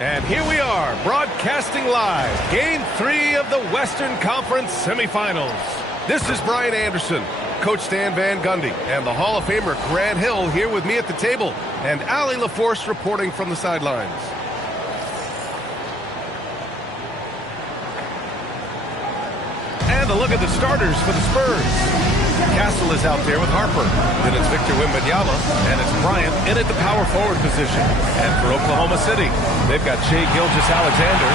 And here we are, broadcasting live, Game 3 of the Western Conference Semifinals. This is Brian Anderson, Coach Stan Van Gundy, and the Hall of Famer Grant Hill here with me at the table, and Allie LaForce reporting from the sidelines. And a look at the starters for the Spurs. Castle is out there with Harper. Then it's Victor Wembanyama, and it's Bryant in at the power forward position. And for Oklahoma City, they've got Shai Gilgeous-Alexander.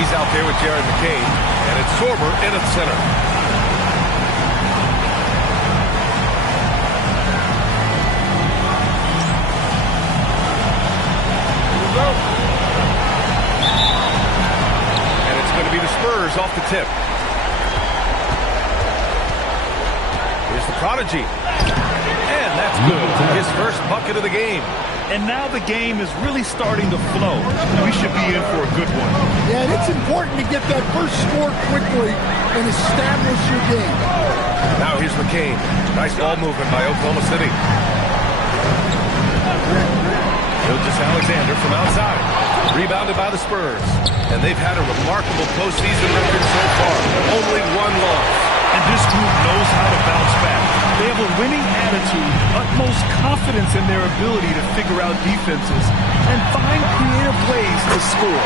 He's out there with Jared McCain, and it's Sorber in at center. And it's going to be the Spurs off the tip. Here's the prodigy. And that's good. His first bucket of the game. And now the game is really starting to flow. We should be in for a good one. Yeah, and it's important to get that first score quickly and establish your game. Now here's McCain. Nice ball movement by Oklahoma City. Gilgeous-Alexander from outside. Rebounded by the Spurs. And they've had a remarkable postseason record so far. Only one loss. And this group knows how to bounce back. They have a winning attitude, utmost confidence in their ability to figure out defenses, and find creative ways to score.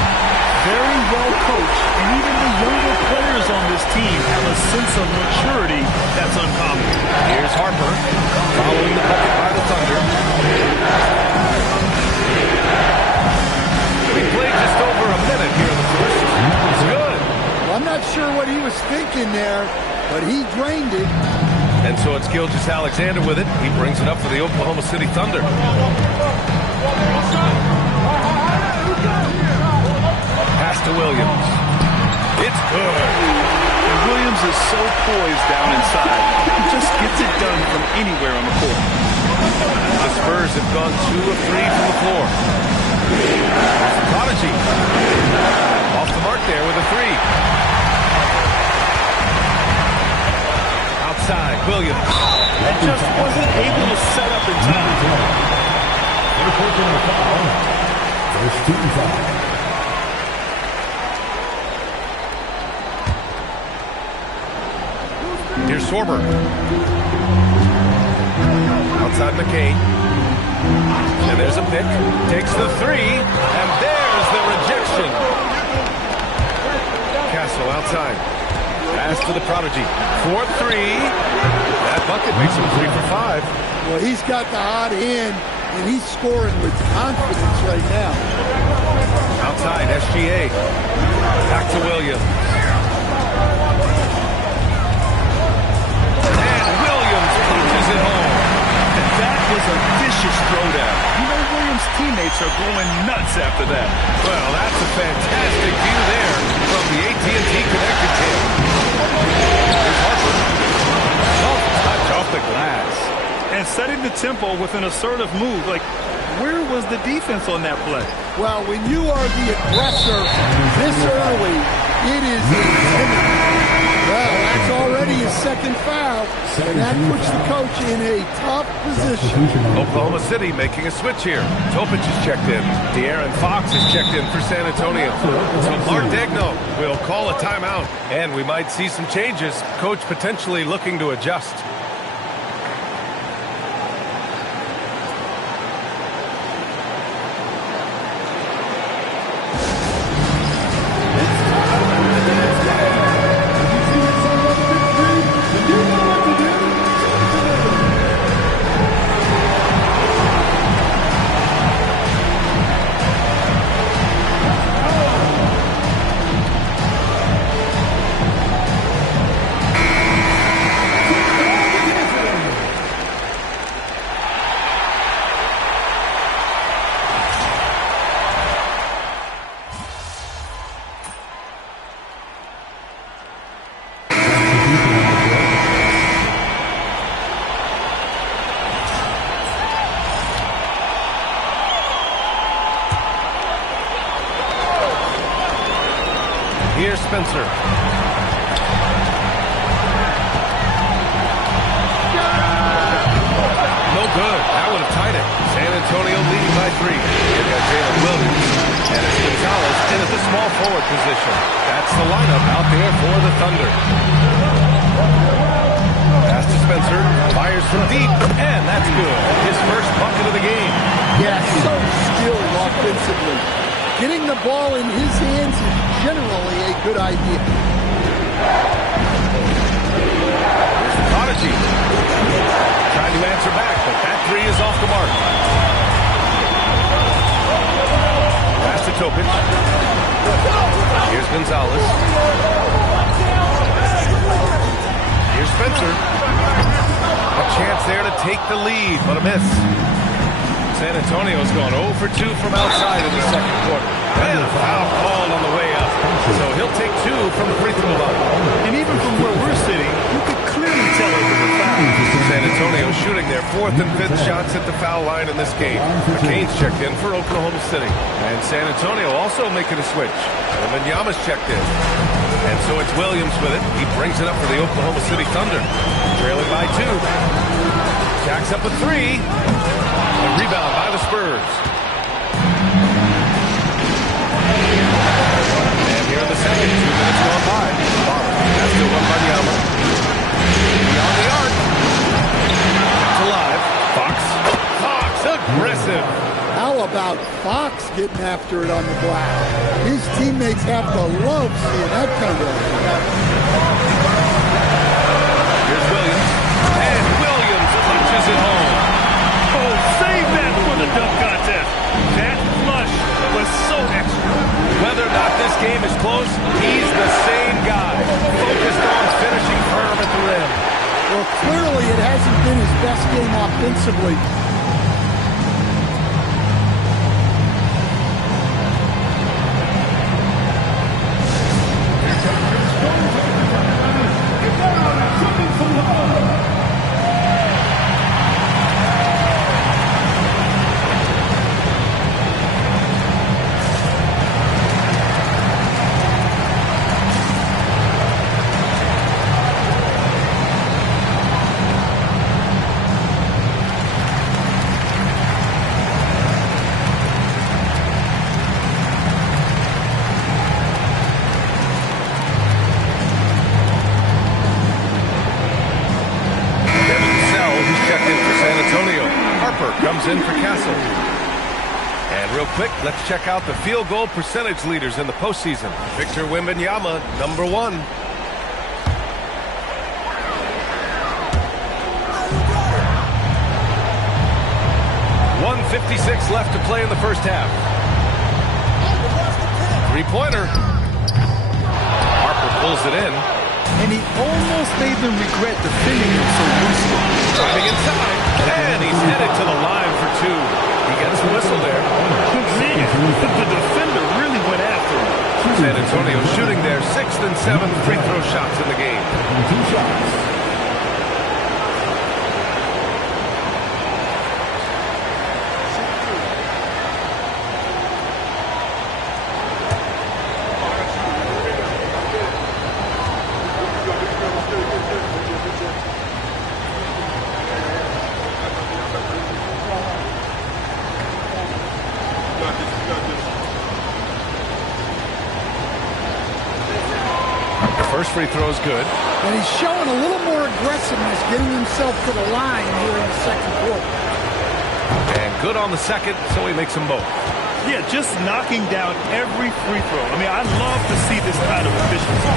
Very well coached, and even the younger players on this team have a sense of maturity that's uncommon. Here's Harper, following the bucket by the Thunder. We played just over a minute here in the first. It's good. Well, I'm not sure what he was thinking there, but he drained it. And so it's Gilgeous-Alexander with it. He brings it up for the Oklahoma City Thunder. Pass to Williams. It's good. And Williams is so poised down inside. He just gets it done from anywhere on the court. The Spurs have gone 2 of 3 from the floor. Prodigy. Off the mark there with a 3. Outside, Williams. And just wasn't able to set up in time. Here's Sorber. Outside McCain. And there's a pick. Takes the 3. And there's the rejection. Castle outside. Pass to the prodigy. 4-3. That bucket makes him 3 for 5. Well, he's got the hot hand, and he's scoring with confidence right now. Outside, SGA. Back to Williams. And Williams punches it home. And that was a vicious throwdown. You know Williams' teammates are going nuts after that. Well, that's a fantastic view there from the AT&T connected table. Here's Harper. Touch off the glass. And setting the tempo with an assertive move. Like, where was the defense on that play? Well, when you are the aggressor this early, it is intimidating. Well, that's already his second foul, and that puts the coach in a tough position. Oklahoma City making a switch here. Topic is checked in. De'Aaron Fox is checked in for San Antonio. So Mark Daigneault will call a timeout, and we might see some changes. Coach potentially looking to adjust. Here's Spencer. No good. That would have tied it. San Antonio leading by 3. They've got Jalen Williams. And it's Gonzalez position. That's the lineup out there for the Thunder. Pass to Spencer, fires from deep, and that's good. His first bucket of the game. Yeah, so skilled offensively. Getting the ball in his hands is generally a good idea. Here's the Prodigy. Trying to answer back, but that three is off the mark. Pass to Topic. Here's Gonzalez. Here's Spencer. A chance there to take the lead, but a miss. San Antonio's gone 0 for 2 from outside in the second quarter. And a foul called on the way up. So he'll take 2 from the free throw line. And even from where we're sitting, you could clearly tell it was a foul. San Antonio shooting their 4th and 5th shots at the foul line in this game. McCain's checked in for Oklahoma City. And San Antonio also making a switch. And Wembanyama's checked in. And so it's Williams with it. He brings it up for the Oklahoma City Thunder. Trailing by 2. Jacks up a 3. The rebound by the Spurs. And here in the second, 2 minutes gone by. That's to Wembanyama. Beyond the arc. It's alive. Fox. Aggressive. How about Fox getting after it on the glass? His teammates have to love seeing that kind of thing. Here's Williams. And Williams punches it home. Oh, save that for the dunk contest. That flush was so extra. Whether or not this game is close, he's the same guy. Focused on finishing firm at the rim. Well, clearly it hasn't been his best game offensively. In for Castle. And real quick, let's check out the field goal percentage leaders in the postseason. Victor Wembanyama, number 1. 1:56 left to play in the first half. 3-pointer. Harper pulls it in. And he almost made them regret defending him so loosely. Driving inside, and he's headed to the line for 2. He gets the whistle there. The defender really went after him. San Antonio shooting their 6th and 7th free throw shots in the game. 2 shots. First free throw is good. And he's showing a little more aggressiveness, getting himself to the line here in the second quarter. And good on the second, so he makes them both. Yeah, just knocking down every free throw. I mean, I love to see this kind of efficiency.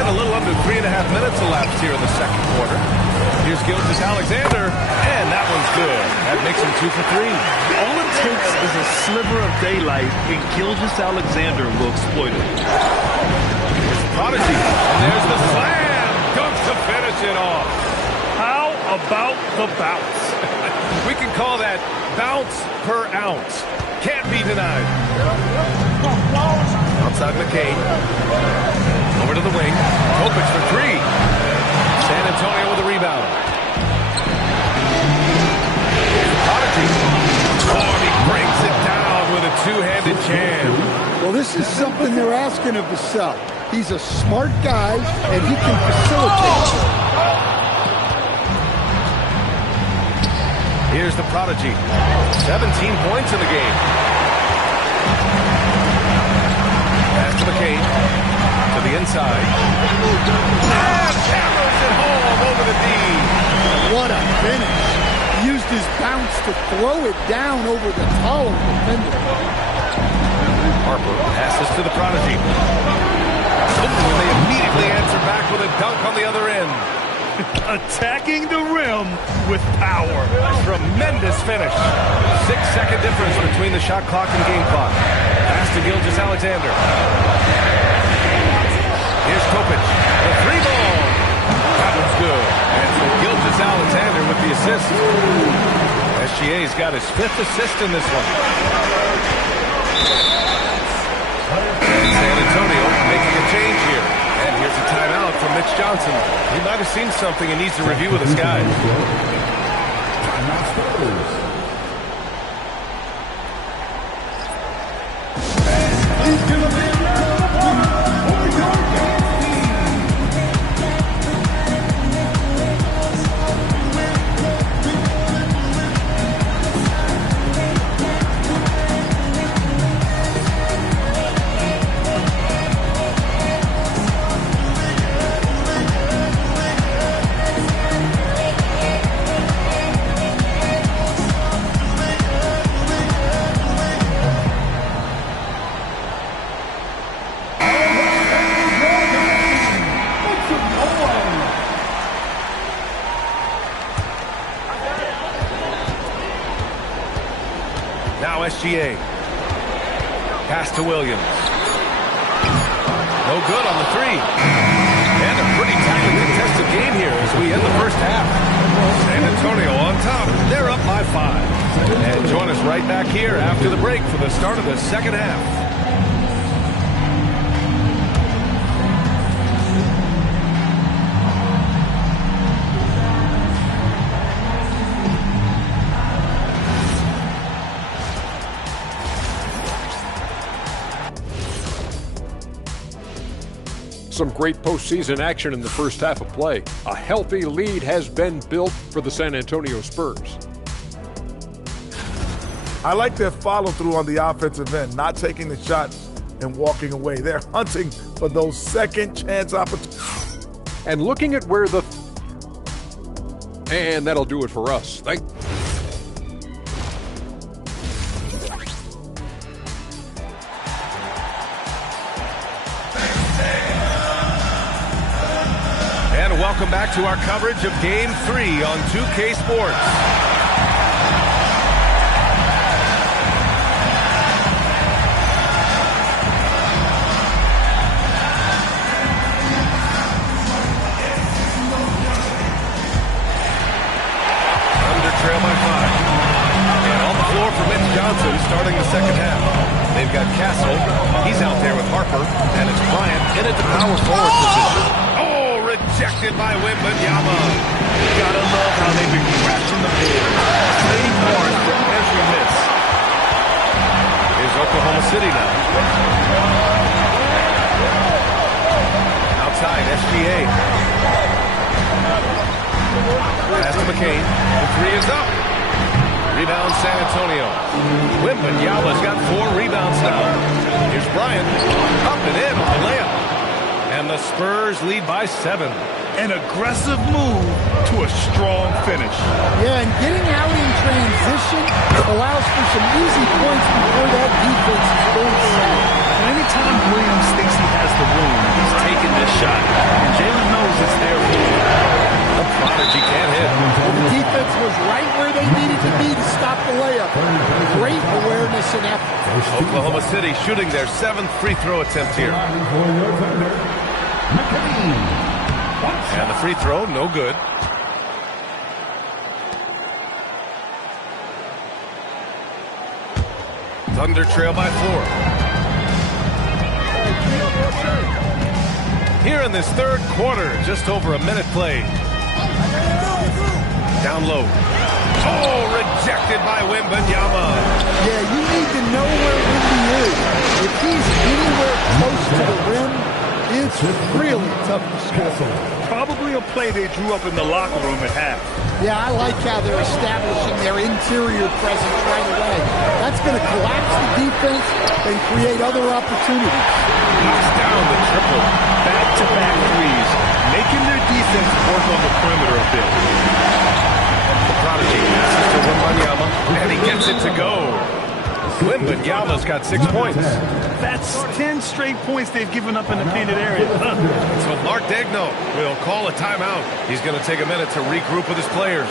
And a little under 3.5 minutes elapsed here in the second quarter. Here's Gilgeous-Alexander, and that one's good. That makes him 2 for 3. All it takes is a sliver of daylight, and Gilgeous-Alexander will exploit it. Here's Prodigy, and there's the slam. Dunk to finish it off. How about the bounce? We can call that bounce per ounce. Can't be denied. Outside McCain. Over to the wing. Topic for 3. San Antonio with a rebound. Prodigy. Oh, he brings it down with a 2-handed jam. Well, this is something they're asking of Vassell. He's a smart guy, and he can facilitate. Here's the Prodigy. 17 points in the game. Pass to McCain. To the inside. And hammers it home over the D. What a finish. Used his bounce to throw it down over the taller defender. Harper passes to the prodigy. Oh, and they immediately answer back with a dunk on the other end. Attacking the rim with power. Tremendous finish. 6-second difference between the shot clock and game clock. Pass to Gilgeous-Alexander. Here's Topic. The three ball. That one's good. And so Gilgeous-Alexander with the assist. SGA's got his 5th assist in this one. And San Antonio making a change here. And here's a timeout from Mitch Johnson. He might have seen something and needs to review with his guys. Now SGA. Pass to Williams. No good on the three. And a pretty tightly contested game here as we end the first half. San Antonio on top. They're up by 5. And join us right back here after the break for the start of the second half. Some great postseason action in the first half of play. A healthy lead has been built for the San Antonio Spurs. I like their follow-through on the offensive end, not taking the shots and walking away. They're hunting for those second chance opportunities. And looking at where the... And that'll do it for us. Welcome back to our coverage of Game 3 on 2K Sports. Under trail by 5. And on the floor for Mitch Johnson starting the second half. They've got Castle. He's out there with Harper. And it's Bryant in at the power forward position. Rejected by Wembanyama. Gotta love how they've been crashing the board. Trading hard for every miss. Here's Oklahoma City now. Outside, SGA. Pass to McCain. The three is up. Rebound San Antonio. Wembanyama's got 4 rebounds now. Here's Bryant. Up and in on the layup. And the Spurs lead by 7. An aggressive move to a strong finish. Yeah, and getting out in transition allows for some easy points before that defense is going set. And anytime Williams thinks he has the room, he's taking this shot. And Jalen knows it's there for him. The prodigy can't hit. The defense was right where they needed to be to stop the layup. Great awareness and effort. Oklahoma City shooting their 7th free throw attempt here. And the free throw, no good. Thunder trail by 4. Here in this third quarter, just over a minute played. Down low. Oh, rejected by Wembanyama. Yeah, you need to know where Wemby is. If he's anywhere close to the rim, it's Really tough to score. Probably a play they drew up in the locker room at half. Yeah, I like how they're establishing their interior presence right away. That's going to collapse the defense and create other opportunities. Knocks down the triple. Back-to-back threes, making their defense work on the perimeter a bit. The prodigy passes to Wembanyama, and he gets it to go. Wembanyama's got 6 points. That's 10 straight points they've given up in the painted area. So Mark Daigneault will call a timeout. He's going to take a minute to regroup with his players.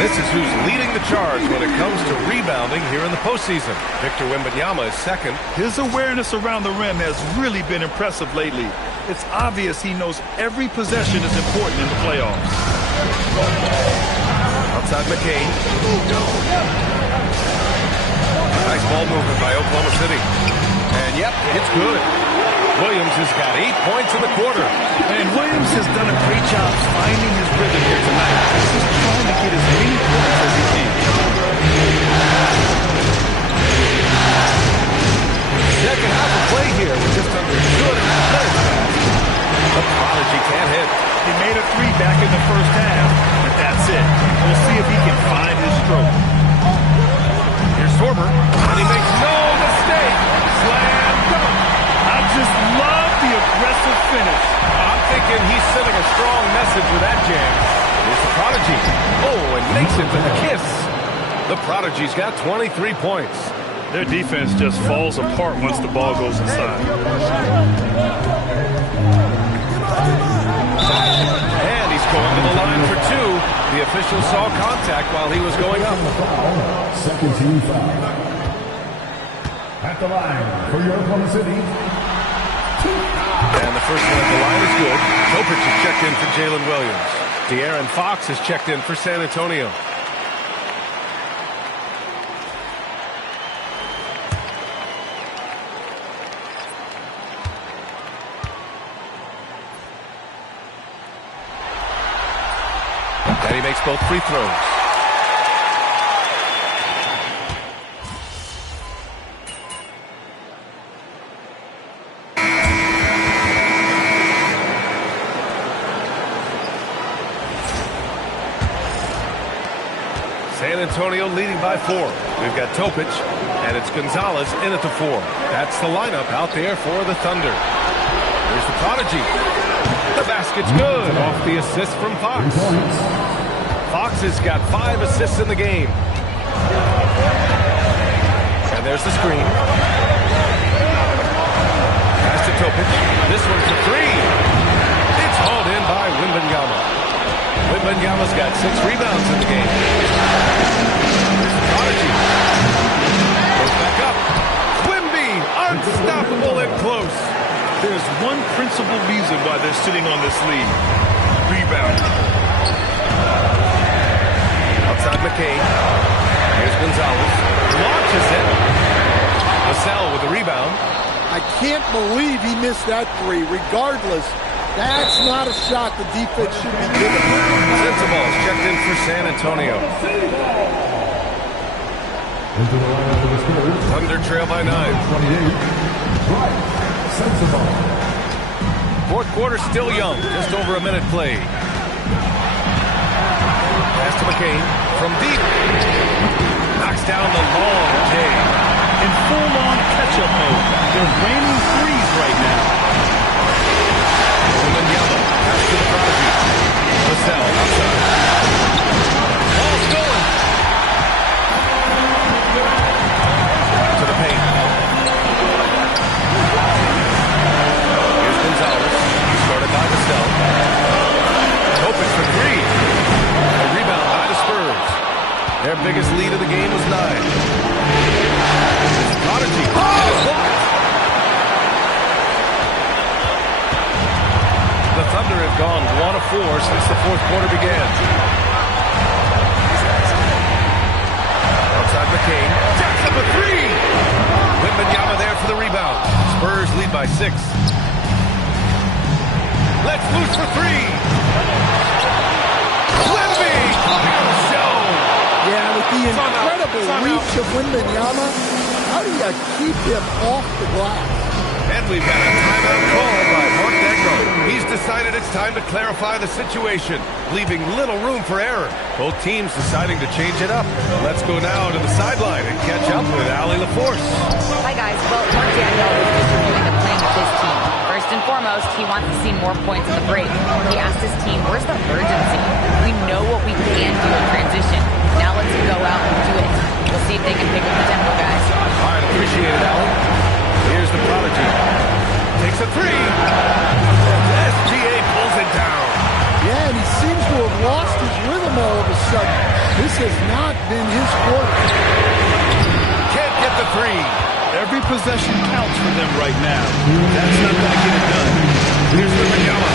This is who's leading the charge when it comes to rebounding here in the postseason. Victor Wembanyama is second. His awareness around the rim has really been impressive lately. It's obvious he knows every possession is important in the playoffs. Outside McCain. Nice ball movement by Oklahoma City. And yep, it's good. Williams has got 8 points in the quarter. And Williams has done a great job finding his rhythm here tonight. He's just trying to get as many points as he can. Second half of play here with just under 200 minutes. The prodigy can't hit. He made a three back in the first half, but that's it. We'll see if he can find his stroke. Here's Sorber, and he makes no mistake. Slam dunk. I just love the aggressive finish. I'm thinking he's sending a strong message with that jam. Here's the prodigy. Oh, and makes it with a kiss. The prodigy's got 23 points. Their defense just falls apart once the ball goes inside. And he's going to the line for two. The official saw contact while he was going up. Second team foul. At the line for your Oklahoma City. And the first one at the line is good. Topic is checked in for Jalen Williams. De'Aaron Fox is checked in for San Antonio. And he makes both free throws. San Antonio leading by 4. We've got Topic, and it's Gonzalez in at the 4. That's the lineup out there for the Thunder. Here's the prodigy. The basket's good off the assist from Fox. Fox has got 5 assists in the game. And there's the screen. Pass to Topic. This one's a 3. It's hauled in by Wembanyama. Wembanyama's got 6 rebounds in the game. Here's the prodigy. Goes back up. Wemby, unstoppable and close. There's one principal reason why they're sitting on this lead. Rebounding. Outside McCain. Here's Gonzalez. Launches it. Vassell with the rebound. I can't believe he missed that 3. Regardless, that's not a shot the defense should be giving. Sensabaugh is checked in for San Antonio. Thunder trail by 9. Fourth quarter still young. Just over a minute played. Pass to McCain from deep. Knocks down the long J. In full-on catch-up mode. They're raining threes right now. Wembanyama, pass to the prodigy. Vassell outside. Ball stolen. To the paint. Here's Gonzalez. Started by Vassell. Open for 3. A rebound by the Spurs. Their biggest lead of the game was 9. of 4 since the fourth quarter began. Outside McCain. Jacks up a 3. Wembanyama there for the rebound. Spurs lead by 6. Let's loose for 3. Wemby! Show! Yeah, with the incredible reach of Wembanyama, how do you keep him off the glass? And we've got a timeout call by Mark Degno. He's decided it's time to clarify the situation, leaving little room for error. Both teams deciding to change it up. Let's go now to the sideline and catch up with Allie LaForce. Hi, guys. Well, Mark Degno is just reviewing the plan of his team. First and foremost, he wants to see more points in the break. He asked his team, where's the urgency? We know what we can do in transition. Now let's go out and do it. We'll see if they can pick up the tempo, guys. All right, appreciate it, Allie. Here's the prodigy. Takes a 3. SGA pulls it down. Yeah, and he seems to have lost his rhythm all of a sudden. This has not been his quarter. Can't get the 3. Every possession counts for them right now. That's not going to get it done. Here's Wembanyama.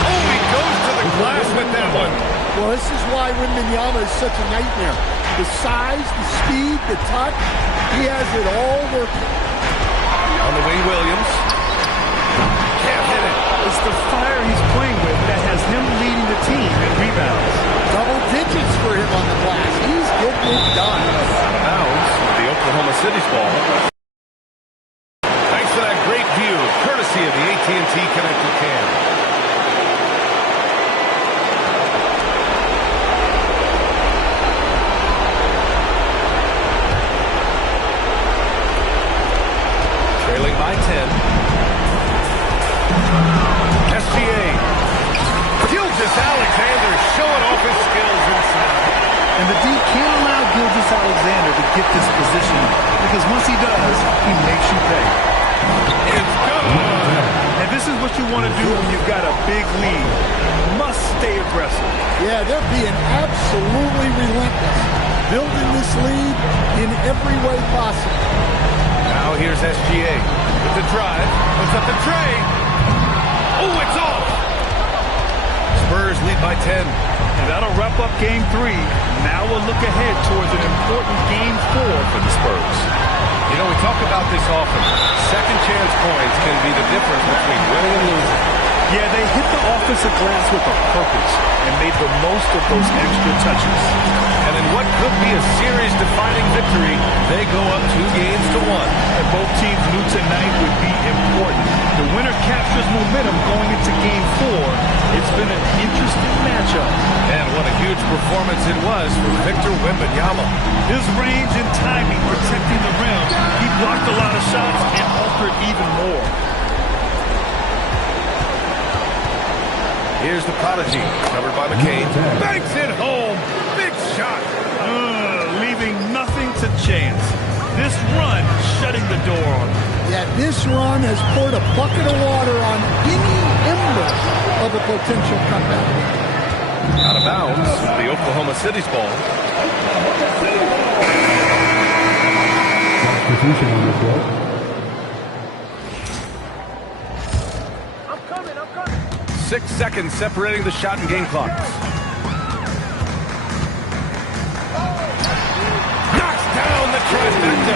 Oh, he goes to the glass with that one. Well, this is why Wembanyama is such a nightmare. The size, the speed, the touch, he has it all working. On the wing, Williams. Can't hit it. It's the fire he's playing with that has him leading the team in rebounds. Double digits for him on the glass. He's getting it done. Out of bounds, the Oklahoma City's ball. Thanks for that great view, courtesy of the AT&T Connected Cam. Trailing by 10. SGA. Gilgeous-Alexander showing off his skills inside. And the D can't allow Gilgeous-Alexander to get this position because once he does, he makes you pay. It's good. And this is what you want to do when you've got a big lead. You must stay aggressive. Yeah, they're being absolutely relentless. Building this lead in every way possible. Now here's SGA with the drive. Puts up the tray. Oh, it's off. Spurs lead by 10. And that'll wrap up game 3. Now we'll look ahead towards an important game 4 for the Spurs. You know, we talk about this often. Second chance points can be the difference between winning and losing. Yeah, they hit the offensive glass with a purpose and made the most of those extra touches. And in what could be a series-defining victory, they go up 2 games to 1. And both teams knew tonight would be important. The winner captures momentum going into game 4. It's been an interesting matchup. And what a huge performance it was for Victor Wembanyama. His range and timing protecting the rim. He blocked a lot of shots and altered even more. Here's the prodigy, covered by McCain. Banks it home. Big shot. Leaving nothing to chance. This run shutting the door on him. Yeah, this run has poured a bucket of water on any ember of a potential comeback. Out of bounds, the Oklahoma City's ball. Substitution on the floor. 6 seconds separating the shot and game clocks. Knocks down the trifecta.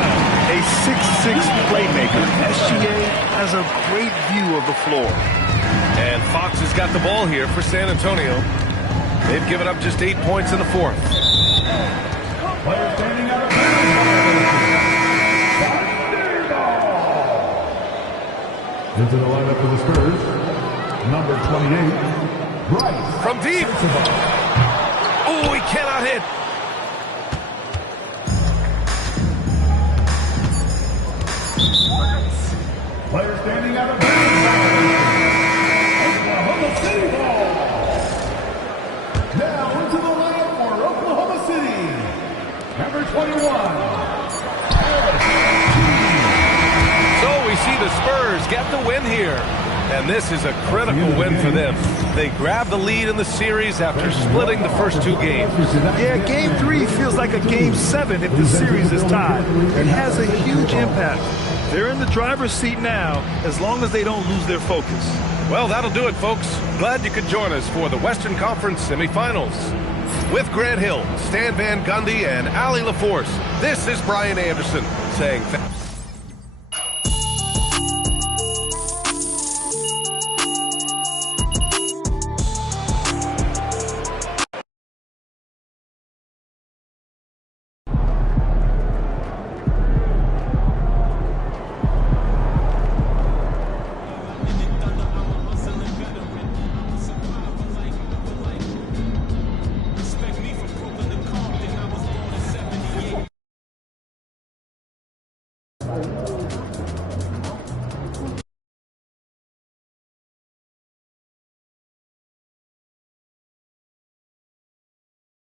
A 6'6" playmaker. SGA has a great view of the floor. And Fox has got the ball here for San Antonio. They've given up just 8 points in the fourth. Player standing out of bounds. Into the lineup for the Spurs. Number 28, Bryce. From deep. Oh, he cannot hit. Player standing out of bounds. Oklahoma City ball. Now into the lineup for Oklahoma City. Number 21. So we see the Spurs get the win here. And this is a critical win for them. They grabbed the lead in the series after splitting the first 2 games. Yeah, Game 3 feels like a Game 7 if the series is tied. It has a huge impact. They're in the driver's seat now, as long as they don't lose their focus. Well, that'll do it, folks. Glad you could join us for the Western Conference semifinals. With Grant Hill, Stan Van Gundy, and Allie LaForce, this is Brian Anderson saying thanks.